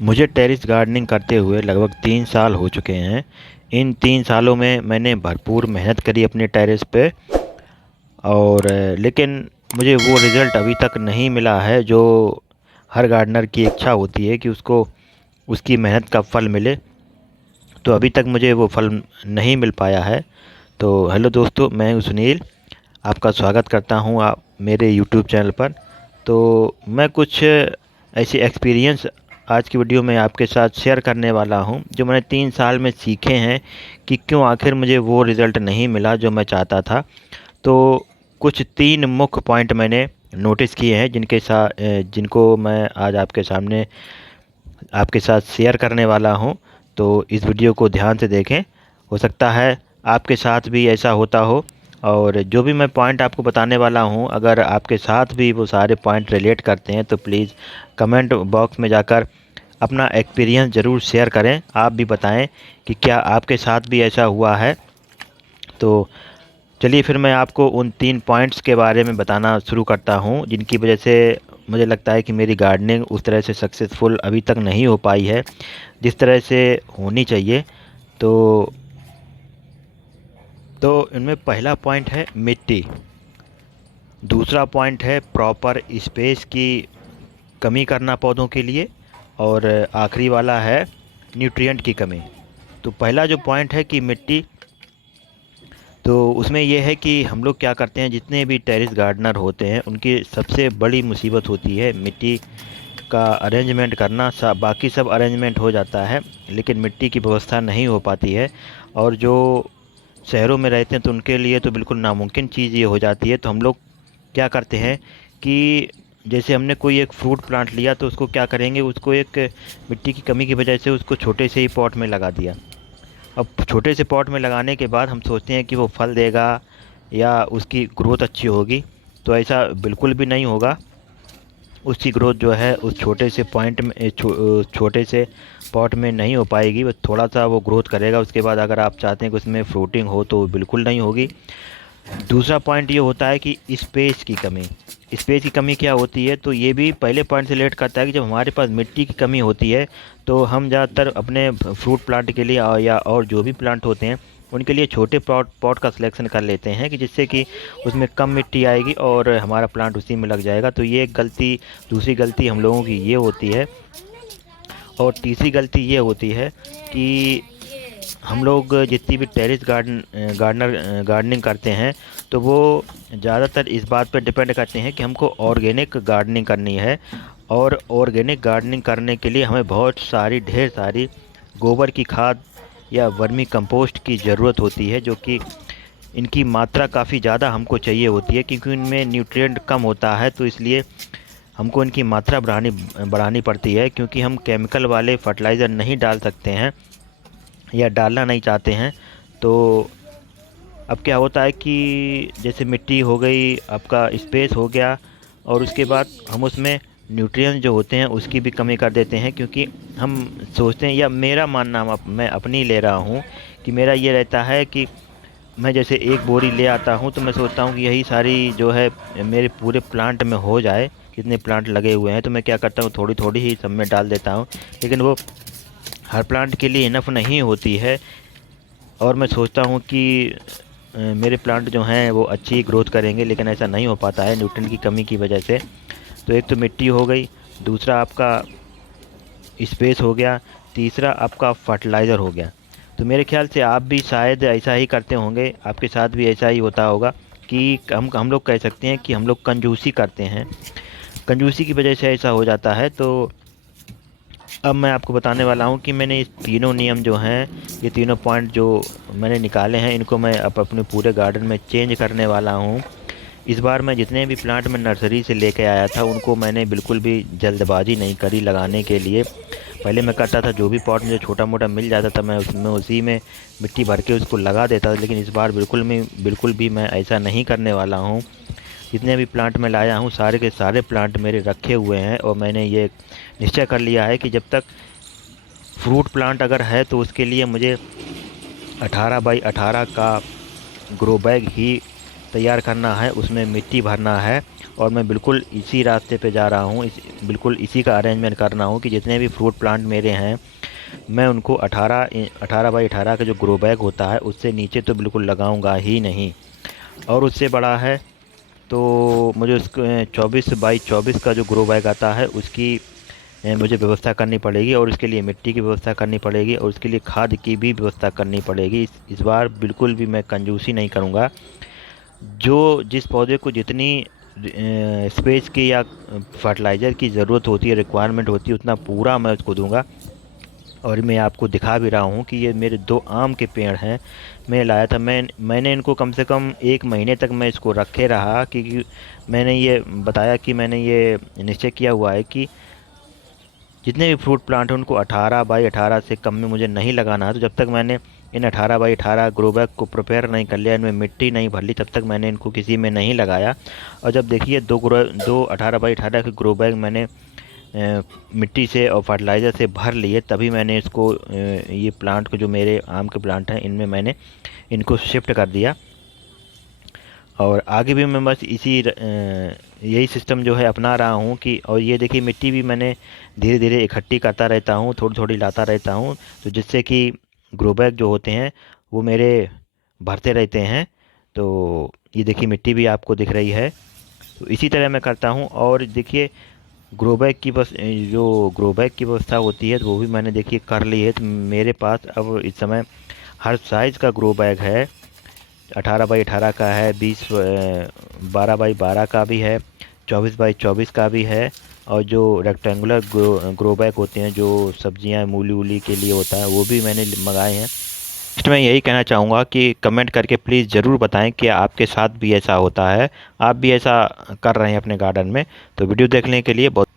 मुझे terrace gardening करते हुए लगभग 3 साल हो चुके हैं। इन 3 सालों में मैंने भरपूर मेहनत करी अपने टेरेस पे और लेकिन मुझे वो रिज़ल्ट अभी तक नहीं मिला है जो हर गार्डनर की इच्छा होती है कि उसको उसकी मेहनत का फल मिले। तो अभी तक मुझे वो फल नहीं मिल पाया है। तो हेलो दोस्तों, मैं हूँ सुनील। आपका स्वागत करता हूँ आप मेरे यूट्यूब चैनल पर। तो मैं कुछ ऐसे एक्सपीरियंस आज की वीडियो में आपके साथ शेयर करने वाला हूँ जो मैंने 3 साल में सीखे हैं कि क्यों आखिर मुझे वो रिज़ल्ट नहीं मिला जो मैं चाहता था। तो कुछ 3 मुख्य पॉइंट मैंने नोटिस किए हैं जिनको मैं आज आपके साथ शेयर करने वाला हूँ। तो इस वीडियो को ध्यान से देखें। हो सकता है आपके साथ भी ऐसा होता हो, और जो भी मैं पॉइंट आपको बताने वाला हूँ अगर आपके साथ भी वो सारे पॉइंट रिलेट करते हैं तो प्लीज़ कमेंट बॉक्स में जाकर अपना एक्सपीरियंस ज़रूर शेयर करें। आप भी बताएं कि क्या आपके साथ भी ऐसा हुआ है। तो चलिए फिर मैं आपको उन 3 पॉइंट्स के बारे में बताना शुरू करता हूँ जिनकी वजह से मुझे लगता है कि मेरी गार्डनिंग उस तरह से सक्सेसफुल अभी तक नहीं हो पाई है जिस तरह से होनी चाहिए। तो इनमें पहला पॉइंट है मिट्टी, दूसरा पॉइंट है प्रॉपर स्पेस की कमी करना पौधों के लिए, और आखिरी वाला है न्यूट्रिएंट की कमी। तो पहला जो पॉइंट है कि मिट्टी, तो उसमें ये है कि हम लोग क्या करते हैं, जितने भी टेरेस गार्डनर होते हैं उनकी सबसे बड़ी मुसीबत होती है मिट्टी का अरेंजमेंट करना। बाकी सब अरेंजमेंट हो जाता है लेकिन मिट्टी की व्यवस्था नहीं हो पाती है। और जो शहरों में रहते हैं तो उनके लिए तो बिल्कुल नामुमकिन चीज़ ये हो जाती है। तो हम लोग क्या करते हैं कि जैसे हमने कोई एक फ्रूट प्लांट लिया तो उसको क्या करेंगे, उसको एक मिट्टी की कमी की वजह से उसको छोटे से ही पॉट में लगा दिया। अब छोटे से पॉट में लगाने के बाद हम सोचते हैं कि वो फल देगा या उसकी ग्रोथ अच्छी होगी, तो ऐसा बिल्कुल भी नहीं होगा। उसकी ग्रोथ जो है उस छोटे से छोटे से पॉट में नहीं हो पाएगी। वो थोड़ा सा वो ग्रोथ करेगा, उसके बाद अगर आप चाहते हैं कि उसमें फ्रूटिंग हो तो वो बिल्कुल नहीं होगी। दूसरा पॉइंट ये होता है कि स्पेस की कमी। स्पेस की कमी क्या होती है, तो ये भी पहले पॉइंट से रिलेट करता है कि जब हमारे पास मिट्टी की कमी होती है तो हम ज़्यादातर अपने फ्रूट प्लांट के लिए या और जो भी प्लांट होते हैं उनके लिए छोटे पॉट पॉट का सिलेक्शन कर लेते हैं कि जिससे कि उसमें कम मिट्टी आएगी और हमारा प्लांट उसी में लग जाएगा। तो ये एक गलती, दूसरी गलती हम लोगों की ये होती है। और तीसरी गलती ये होती है कि हम लोग जितनी भी गार्डनिंग करते हैं तो वो ज़्यादातर इस बात पर डिपेंड करते हैं कि हमको ऑर्गेनिक गार्डनिंग करनी है। और ऑर्गेनिक गार्डनिंग करने के लिए हमें बहुत सारी ढेर सारी गोबर की खाद या वर्मी कंपोस्ट की ज़रूरत होती है, जो कि इनकी मात्रा काफ़ी ज़्यादा हमको चाहिए होती है क्योंकि इनमें न्यूट्रिएंट कम होता है। तो इसलिए हमको इनकी मात्रा बढ़ानी बढ़ानी पड़ती है, क्योंकि हम केमिकल वाले फर्टिलाइज़र नहीं डाल सकते हैं या डालना नहीं चाहते हैं। तो अब क्या होता है कि जैसे मिट्टी हो गई, आपका स्पेस हो गया, और उसके बाद हम उसमें न्यूट्रिएंट्स जो होते हैं उसकी भी कमी कर देते हैं, क्योंकि हम सोचते हैं, या मेरा मानना, मैं अपनी ले रहा हूँ कि मेरा ये रहता है कि मैं जैसे एक बोरी ले आता हूँ तो मैं सोचता हूँ कि यही सारी जो है मेरे पूरे प्लांट में हो जाए। कितने प्लांट लगे हुए हैं तो मैं क्या करता हूँ, थोड़ी थोड़ी ही सब में डाल देता हूँ, लेकिन वो हर प्लांट के लिए इनफ नहीं होती है। और मैं सोचता हूँ कि मेरे प्लांट जो हैं वो अच्छी ग्रोथ करेंगे, लेकिन ऐसा नहीं हो पाता है न्यूट्रिएंट की कमी की वजह से। तो एक तो मिट्टी हो गई, दूसरा आपका स्पेस हो गया, तीसरा आपका फर्टिलाइज़र हो गया। तो मेरे ख्याल से आप भी शायद ऐसा ही करते होंगे, आपके साथ भी ऐसा ही होता होगा कि हम लोग कह सकते हैं कि हम लोग कंजूसी करते हैं, कंजूसी की वजह से ऐसा हो जाता है। तो अब मैं आपको बताने वाला हूँ कि मैंने इस तीनों नियम जो हैं, ये तीनों पॉइंट जो मैंने निकाले हैं, इनको मैं अब अपने पूरे गार्डन में चेंज करने वाला हूँ। इस बार मैं जितने भी प्लांट मैं नर्सरी से लेके आया था उनको मैंने बिल्कुल भी जल्दबाजी नहीं करी लगाने के लिए। पहले मैं करता था, जो भी पॉट मुझे छोटा मोटा मिल जाता था मैं उसमें उसी में मिट्टी भर के उसको लगा देता था, लेकिन इस बार बिल्कुल भी मैं ऐसा नहीं करने वाला हूँ। जितने भी प्लांट मैं लाया हूँ सारे के सारे प्लांट मेरे रखे हुए हैं, और मैंने ये निश्चय कर लिया है कि जब तक फ्रूट प्लांट अगर है तो उसके लिए मुझे 18 बाई 18 का ग्रो बैग ही तैयार करना है, उसमें मिट्टी भरना है और मैं बिल्कुल इसी रास्ते पे जा रहा हूँ। बिल्कुल इसी का अरेंजमेंट कर रहा हूँ कि जितने भी फ्रूट प्लांट मेरे हैं मैं उनको 18 बाई 18 का जो ग्रो बैग होता है उससे नीचे तो बिल्कुल लगाऊंगा ही नहीं। और उससे बड़ा है तो मुझे उसको 24 बाई 24 का जो ग्रो बैग आता है उसकी मुझे व्यवस्था करनी पड़ेगी और उसके लिए मिट्टी की व्यवस्था करनी पड़ेगी और उसके लिए खाद की भी व्यवस्था करनी पड़ेगी। इस बार बिल्कुल भी मैं कंजूसी नहीं करूँगा। जो जिस पौधे को जितनी स्पेस की या फर्टिलाइज़र की ज़रूरत होती है, रिक्वायरमेंट होती है, उतना पूरा मैं उसको दूंगा। और मैं आपको दिखा भी रहा हूँ कि ये मेरे 2 आम के पेड़ हैं। मैं लाया था, मैंने इनको कम से कम 1 महीने तक मैं इसको रखे रहा, क्योंकि मैंने ये बताया कि मैंने ये निश्चय किया हुआ है कि जितने भी फ्रूट प्लांट हैं उनको 18 बाई 18 से कम में मुझे नहीं लगाना है। तो जब तक मैंने इन 18 बाई 18 ग्रो बैग को प्रिपेयर नहीं कर लिया, इनमें मिट्टी नहीं भर ली, तब तक मैंने इनको किसी में नहीं लगाया। और जब देखिए दो 18 बाई 18 के ग्रो बैग मैंने मिट्टी से और फर्टिलाइज़र से भर लिए, तभी मैंने इसको ये प्लांट को, जो मेरे आम के प्लांट हैं, इनमें मैंने इनको शिफ्ट कर दिया। और आगे भी मैं बस यही सिस्टम जो है अपना रहा हूँ कि, और ये देखिए मिट्टी भी मैंने धीरे धीरे इकट्ठी करता रहता हूँ, थोड़ी थोड़ी लाता रहता हूँ, तो जिससे कि ग्रो बैग जो होते हैं वो मेरे भरते रहते हैं। तो ये देखिए मिट्टी भी आपको दिख रही है। तो इसी तरह मैं करता हूँ। और देखिए ग्रो बैग की बस जो ग्रो बैग की व्यवस्था होती है तो वो भी मैंने देखिए कर ली है। तो मेरे पास अब इस समय हर साइज़ का ग्रो बैग है। 18 बाई 18 का है, 12 बाई 12 का भी है, 24 बाई 24 का भी है। और जो रेक्टेंगुलर ग्रो बैग होते हैं जो सब्जियां मूली वूली के लिए होता है, वो भी मैंने मंगाए हैं। नेक्स्ट मैं यही कहना चाहूँगा कि कमेंट करके प्लीज़ ज़रूर बताएं कि आपके साथ भी ऐसा होता है, आप भी ऐसा कर रहे हैं अपने गार्डन में। तो वीडियो देखने के लिए बहुत